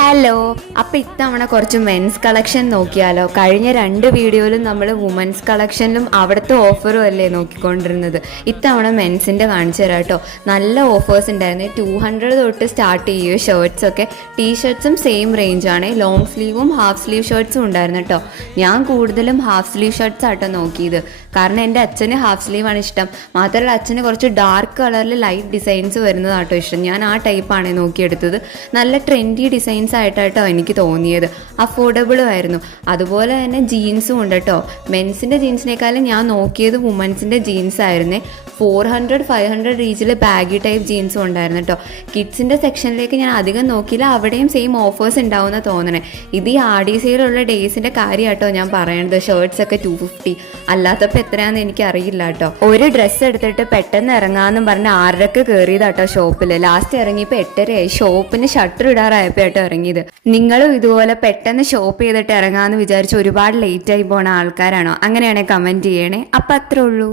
Hello, അപ്പോൾ ഇത്തവണ കുറച്ച് മെൻസ് കളക്ഷൻ നോക്കിയാലോ. കഴിഞ്ഞ 2 വീഡിയോയിലും നമ്മൾ വുമൻസ് കളക്ഷനിലും അവിടുത്തെ ഓഫറും അല്ലേ നോക്കിക്കൊണ്ടിരുന്നത്. ഇത്തവണ മെൻസിൻ്റെ കാണിച്ചു തരാം കേട്ടോ. നല്ല ഓഫേഴ്സ് ഉണ്ടായിരുന്നു. 200 തൊട്ട് സ്റ്റാർട്ട് ചെയ്യുക ഷർട്ട്സൊക്കെ. ടീഷർട്ട്സും സെയിം റേഞ്ചാണ്. ലോങ് സ്ലീവും ഹാഫ് സ്ലീവ് ഷർട്ട്സും ഉണ്ടായിരുന്നു കേട്ടോ. ഞാൻ കൂടുതലും ഹാഫ് സ്ലീവ് ഷർട്ട്സ് ആട്ടോ നോക്കിയത്, കാരണം എൻ്റെ അച്ഛന് ഹാഫ് സ്ലീവാണ് ഇഷ്ടം. മാത്രമല്ല അച്ഛന് കുറച്ച് ഡാർക്ക് കളറിൽ ലൈറ്റ് ഡിസൈൻസ് വരുന്നതാട്ടോ ഇഷ്ടം. ഞാൻ ആ ടൈപ്പാണ് നോക്കിയെടുത്തത്. നല്ല ട്രെൻഡി ഡിസൈൻസ് ആയിട്ടോ എനിക്ക് തോന്നിയത്. അഫോർഡബിളും ആയിരുന്നു. അതുപോലെ തന്നെ ജീൻസും ഉണ്ട് കേട്ടോ. മെൻസിൻ്റെ ജീൻസിനേക്കാളും ഞാൻ നോക്കിയത് വുമൻസിൻ്റെ ജീൻസ് ആയിരുന്നേ. 400-500 റീച്ചിൽ ബാഗി ടൈപ്പ് ജീൻസും ഉണ്ടായിരുന്നു കേട്ടോ. കിഡ്സിൻ്റെ സെക്ഷനിലേക്ക് ഞാൻ അധികം നോക്കിയില്ല. അവിടെയും സെയിം ഓഫേഴ്സ് ഉണ്ടാവുമെന്ന് തോന്നണേ. ഇത് ഈ ആഡി സെയിലുള്ള ഡേയ്സിൻ്റെ കാര്യം കേട്ടോ ഞാൻ പറയണത്. ഷർട്ട്സ് ഒക്കെ 250, അല്ലാത്തപ്പോൾ എത്രയാണെന്ന് എനിക്ക് അറിയില്ല കേട്ടോ. ഒരു ഡ്രസ്സ് എടുത്തിട്ട് പെട്ടെന്ന് ഇറങ്ങാമെന്നും പറഞ്ഞ് 6:30 കയറിയതാട്ടോ ഷോപ്പിൽ. ലാസ്റ്റ് ഇറങ്ങിയപ്പോൾ 8:30 ഷോപ്പിന് ഷട്ടർ ഇടാറായപ്പോൾ കേട്ടോ ഇറങ്ങിയത്. നിങ്ങളും ഇതുപോലെ പെട്ടെന്ന് ഷോപ്പ് ചെയ്തിട്ട് ഇറങ്ങാമെന്ന് വിചാരിച്ച് ഒരുപാട് ലേറ്റായി പോണ ആൾക്കാരാണോ? അങ്ങനെയാണെങ്കിൽ കമൻറ്റ് ചെയ്യണേ. അപ്പം അത്രേ ഉള്ളൂ.